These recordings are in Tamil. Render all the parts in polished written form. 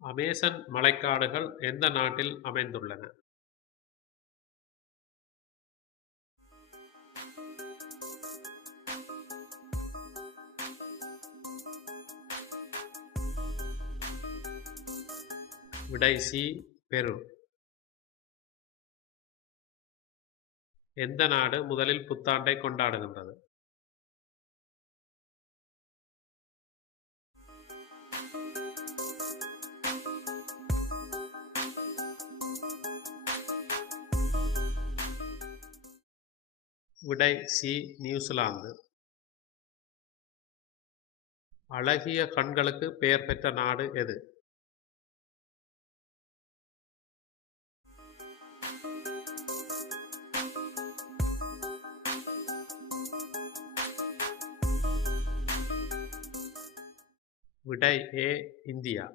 அமேசன் மழைக்காடுகள் எந்த நாட்டில் அமைந்துள்ளன? விடை சி. பெரு. எந்த நாடு முதலில் புத்தாண்டை கொண்டாடுகின்றது? விடை சி. நியூசிலாந்து. அழகிய கண்களுக்கு பெயர் பெற்ற நாடு எது? விடை ஏ. இந்தியா.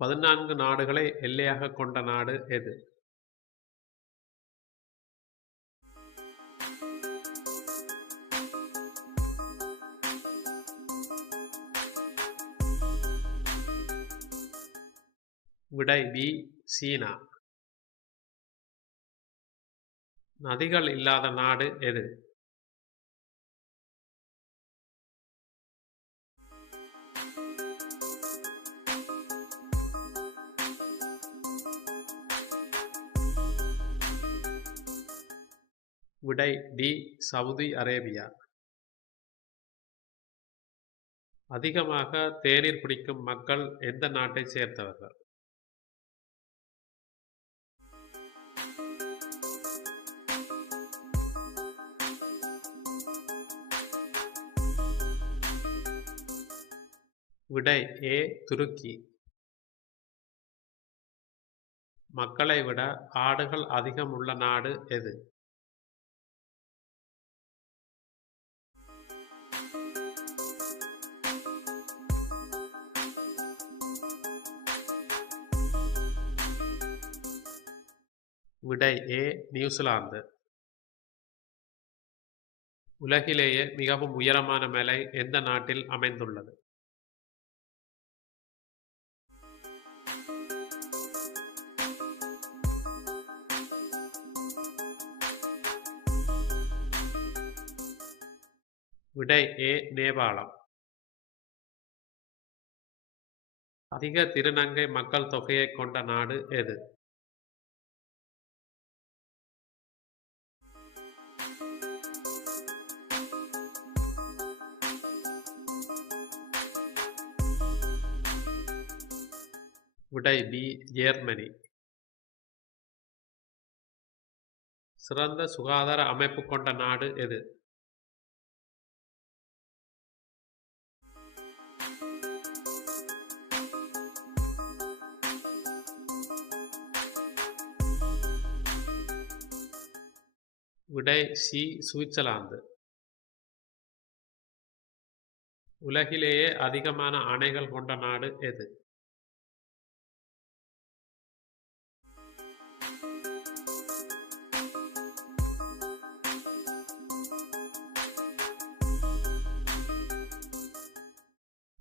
14 நாடுகளை எல்லையாக கொண்ட நாடு எது? விடை பி. சீனா. நதிகள் இல்லாத நாடு எது? விடை டி. Saudi Arabia. அதிகமாக தேநீர் குடிக்கும் மக்கள் எந்த நாட்டை சேர்ந்தவர்கள்? விடை ஏ. துருக்கி. மக்களை விட ஆடுகள் அதிகம் உள்ள நாடு எது? விடை ஏ. நியூசிலாந்து. உலகிலேயே மிகவும் உயரமான மலை எந்த நாட்டில் அமைந்துள்ளது? விடை ஏ. நேபாளம். அதிக திருநங்கை மக்கள் தொகையை கொண்ட நாடு எது? விடை பி. ஜெர்மனி. சிறந்த சுகாதார அமைப்பு கொண்ட நாடு எது? விடை சி. சுவிட்சர்லாந்து. உலகிலேயே அதிகமான அணைகள் கொண்ட நாடு எது?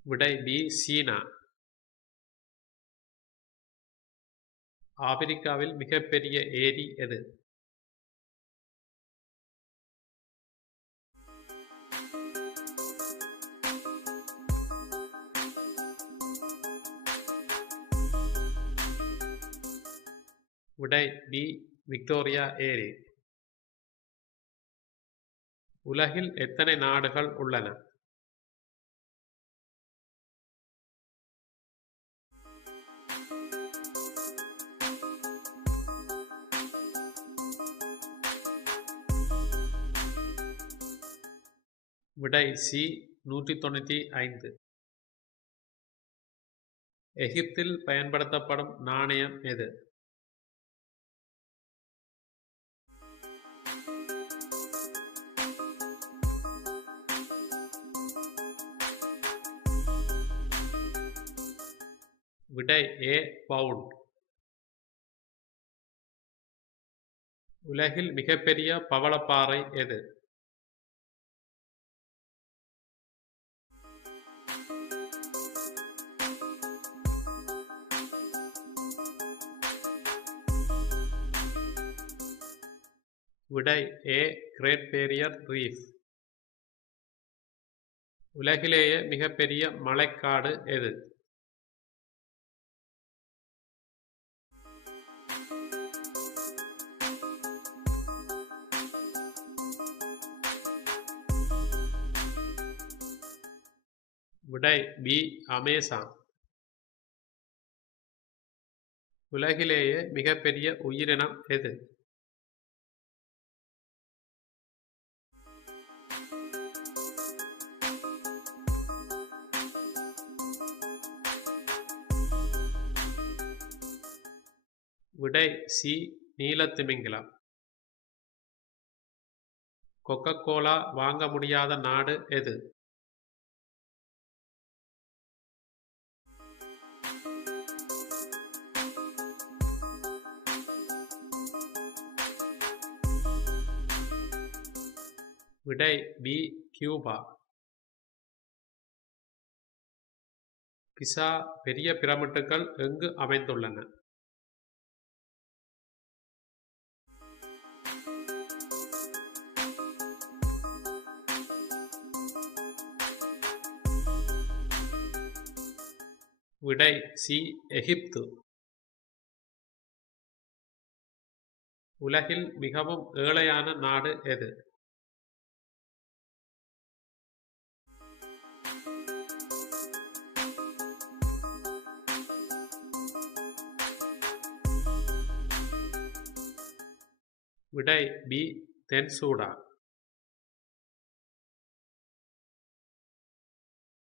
விடை பி. சீனா. ஆப்பிரிக்காவில் மிகப்பெரிய ஏரி எது? விடை பி. விக்டோரியா ஏரி. உலகில் எத்தனை நாடுகள் உள்ளன? விடை சி. 195. எகிப்தில் பயன்படுத்தப்படும் நாணயம் எது? விடை ஏ. பவுண்ட். உலகில் மிகப்பெரிய பவளப்பாறை எது? விடை ஏ கிரேட் பேரியர் ரீஃப். உலகிலேயே மிகப்பெரிய மழைக்காடு எது? விடை பி அமேசான். உலகிலேயே மிகப்பெரிய உயிரினம் எது? விடை சி நீலத்திமிங்கலம். கொக்கோகோலா வாங்க முடியாத நாடு எது? விடை பி கியூபா. கிசா பெரிய பிரமிட்டுகள் எங்கு அமைந்துள்ளன? விடை சி எகிப்து. உலகில் மிகவும் ஏழையான நாடு எது? விடை பி தென் சூடான்.